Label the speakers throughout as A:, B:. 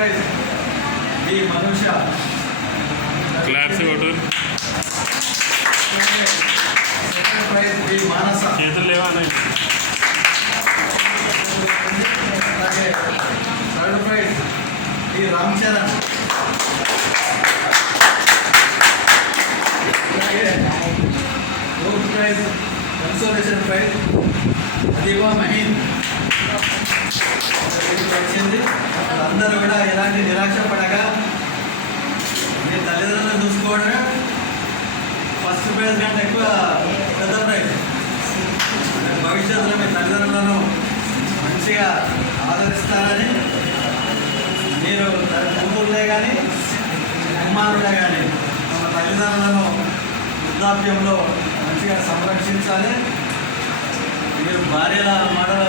A: recognize
B: the Manusha. Clap to
A: order. Second prize the Manasa.
B: చేతులు లేవాలి అలాగే third prize the Ram Charan అలాగే fourth prize consolation prize అదివా మహీన్ వచ్చింది అందరూ కూడా ఎలాంటి నిరాశ పడక. మీ తల్లిదండ్రులను చూసుకోవడమే. ఫస్ట్ ప్రైజ్ కంటే ఎక్కువ పెద్ద ప్రైజ్ భవిష్యత్తులో మీ తల్లిదండ్రులను మంచిగా ఆదరిస్తారని మీరు కూతురులే కానీ కుమారులే కానీ తమ తల్లిదండ్రులను వృద్ధాప్యంలో మంచిగా సంరక్షించాలి. మీరు భార్యల మాటలు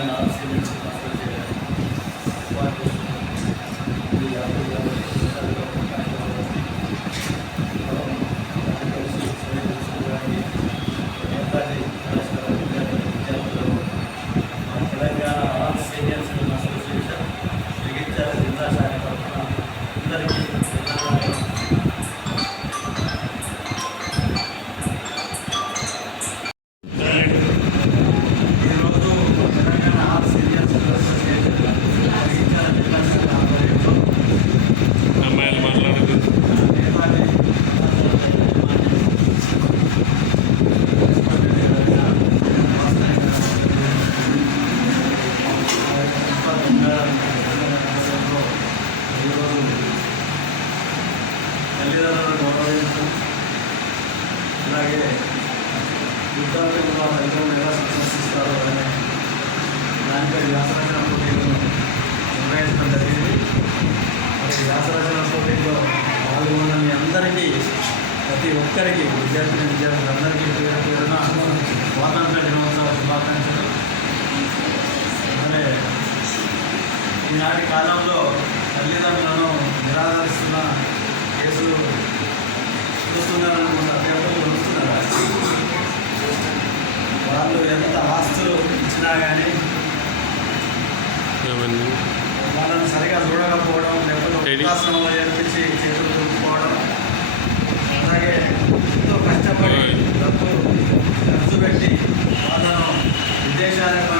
B: and తల్లిదండ్రులను గౌరవించడం అలాగే వృద్ధాప్యంలో తల్లిదండ్రులు ఎలా సందర్శిస్తారో అనే దానిపై వ్యాసరచన పోటీలను నిర్వహించడం జరిగింది. మరి వ్యాసరచన పోటీల్లో పాల్గొన్న మీ అందరికీ ప్రతి ఒక్కరికి విద్యార్థి విద్యార్థులందరికీ పేరు పేరున స్వాతంత్ర దినోత్సవ శుభాకాంక్షలు. అలాగే ఈనాటి కాలంలో తల్లిదండ్రులను నిరాదరిస్తున్న కేసులు చూస్తున్నారనుకుంటే చూస్తున్నారా వాళ్ళు ఎంత ఆస్తులు ఇచ్చినా కానీ వాళ్ళని సరిగా చూడకపోవడం లేకపోతే? వృద్ధాశ్రమంలో చేర్పించి చేతులు దులుపుకోవడం అలాగే ఎంతో కష్టపడి. డబ్బు ఖర్చు పెట్టి వాళ్ళను విదేశాలకు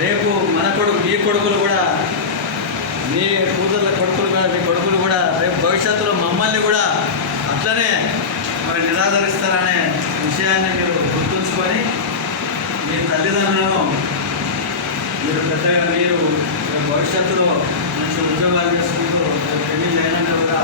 B: రేపు మన కొడుకు మీ కొడుకులు కూడా మీ కూతుర్ల కొడుకులు కూడా మీ కొడుకులు కూడా రేపు భవిష్యత్తులో మమ్మల్ని కూడా అట్లనే మరి నిరాదరిస్తారనే విషయాన్ని మీరు గుర్తుంచుకొని మీ తల్లిదండ్రులను మీరు పెద్దగా మీరు భవిష్యత్తులో మంచి ఉద్యోగాలు చేసుకుంటూ పెళ్ళి పెళ్ళి కూడా